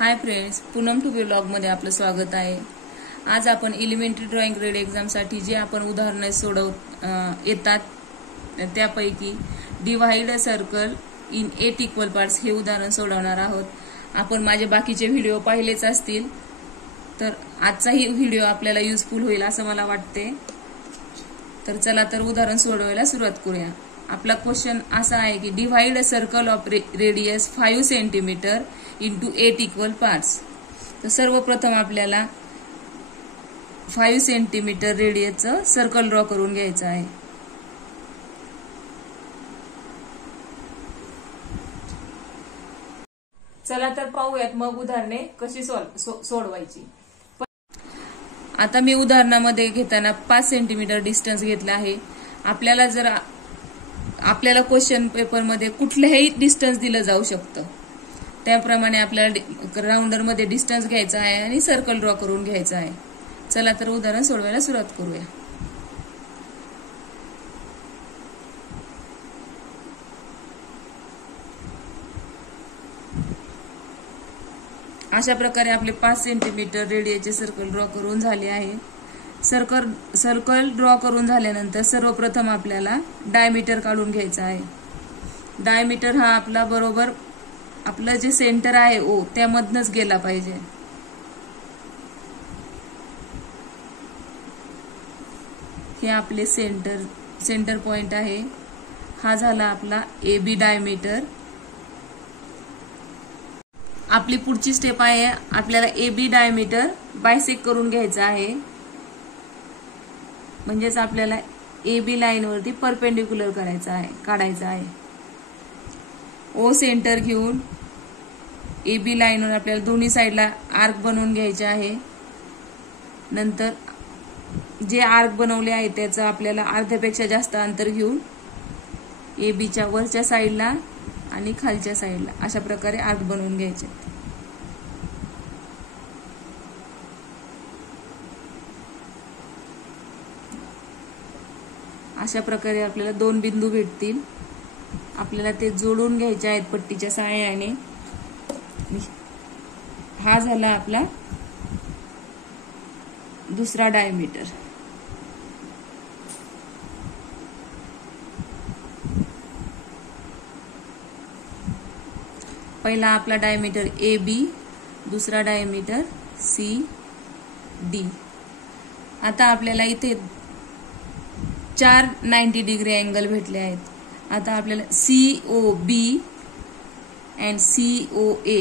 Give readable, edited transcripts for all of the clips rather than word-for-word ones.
High friends, Poonam to vlog मध्ये आपलं स्वागत आहे। आज आपण एलिमेंटरी ड्रॉइंग ग्रेड एक्झामसाठी जे आपण उदाहरणे येतात त्यापैकी divide a circle in 8 equal parts हे उदाहरण सोडवणार आहोत। आपण माझे बाकीचे व्हिडिओ पाहिलेच असतील, तर आजचाही व्हिडिओ आपल्याला युजफुल होईल असं मला वाटते। तर चला तर उदाहरण सोडवायला सुरुवात करूया। आपला क्वेश्चन असा आहे की divide a circle of radius 5 centimetre into 8 equal parts. तर सर्वप्रथम आपल्याला 5 सेंटीमीटर रेडियसचं सर्कल ड्रॉ करून घ्यायचं आहे। चला तर पाहूयात मग उदाहरणे कशी सोडवायची। आता मी उदाहरणामध्ये घेताना 5 सेंटीमीटर डिस्टन्स घेतला आहे। आपल्याला क्वेश्चन पेपर मध्ये कुठल्याही डिस्टन्स दिलं जाऊ शकतं, त्याप्रमाणे आपल्याला राउंडर मध्ये डिस्टन्स घ्यायचा आहे आणि सर्कल ड्रॉ करून घ्यायचा आहे। चला तर उदाहरण सोडवायला सुरुवात करूया। अशा प्रकारे आपले 5 सेंटीमीटर रेडियसचे सर्कल ड्रॉ करून झाले आहे। सर्कल ड्रॉ करून झाल्यानंतर सर्वप्रथम आपल्याला डायमीटर काढून घ्यायचा आहे। डायमीटर हा आपला बरोबर आपलं जे सेंटर आहे ओ त्यामधनच गेला पाहिजे। हे आपले सेंटर पॉइंट आहे। हा झाला आपला AB डायमीटर। आपली पुढची स्टेप आहे, आपल्याला AB डायमीटर बायसेक्ट करून घ्यायचा आहे, म्हणजेच आपल्याला AB लाईन वरती परपेंडिक्युलर काढायचा आहे। ओ सेंटर घेऊन AB लाईन वर आपल्याला दोन्ही साइडला आर्क बनवून घ्यायचे आहे। नंतर जे आर्क बनवले आहे त्याचं आपल्याला अर्ध्यापेक्षा जास्त अंतर घेऊन ABच्या वरच्या साइडला आणि खालच्या साइडला अशा प्रकारे आर्क बनवून घ्यायचे। अशा प्रकारे आपल्याला दोन बिंदू भेटतील। आपल्याला ते जोडून घ्यायचे आहेत पट्टीच्या सहाय्याने। हा झाला आपला दुसरा डायमीटर। पहिला आपला डायमीटर AB, दुसरा डायमीटर CD। आता आपल्याला इथे 4 90 डिग्री अँगल भेटले आहेत। आता आपल्याला COB and COA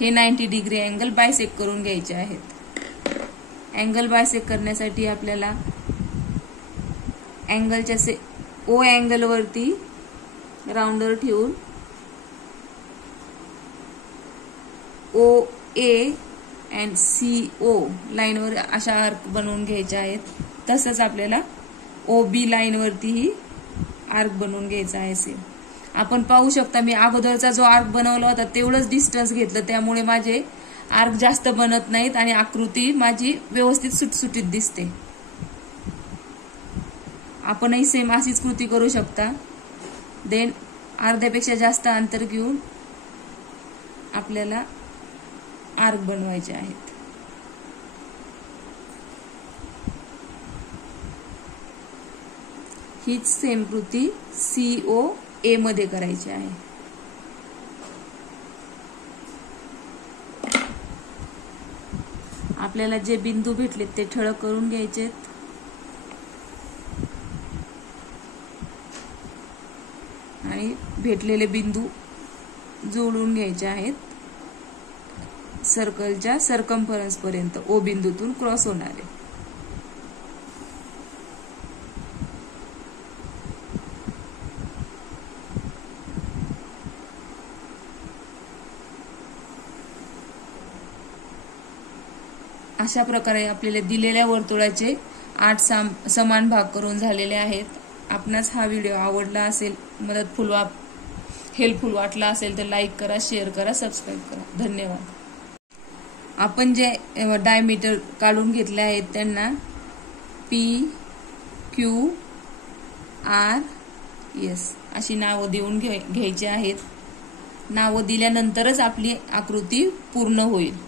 हे 90 डिग्री अँगल बायसेक्ट करून घ्यायचे आहेत। अँगल बायसेक्ट करण्यासाठी आपल्याला अँगलच्या O अँगल वरती राउंडर ठेवून OA and CO लाईनवर अशा आर्क बनवून घ्यायचे आहेत। तसंच आपल्याला OB लाईन वरतीही आर्क बनवून घ्यायचा आहे। सेम आपण पाहू शकता, मी अगोदरचा जो आर्क बनवला होता तेवढंच डिस्टन्स घेतलं, त्यामुळे माझे आर्क जास्त बनत नाहीत आणि आकृती माझी व्यवस्थित सुटसुटीत दिसते। आपणही सेम अशीच कृती करू शकता। देन अर्ध्यापेक्षा जास्त अंतर घेऊन आपल्याला आर्क बनवायचे आहेत। हीच सेम कृती COA मध्ये करायची आहे। आपल्याला जे बिंदू भेटले ते ठळक करून घ्यायचे आणि भेटलेले बिंदू जोडून घ्यायचे आहेत सर्कलच्या सर्कम्फरन्स पर्यंत, O बिंदूतून क्रॉस होणारे। अशा प्रकारे आपल्याला दिलेल्या वर्तुळाचे 8 समान भाग करून झालेले आहेत। आपणास हा व्हिडिओ आवडला असेल, हेल्पफुल वाटला असेल तर लाईक करा, शेअर करा, सबस्क्राईब करा। धन्यवाद। आपण जे डायमीटर काढून घेतले आहेत त्यांना P, Q, R, S अशी नावं देऊन घ्यायची आहेत। नावं दिल्यानंतरच आपली आकृती पूर्ण होईल.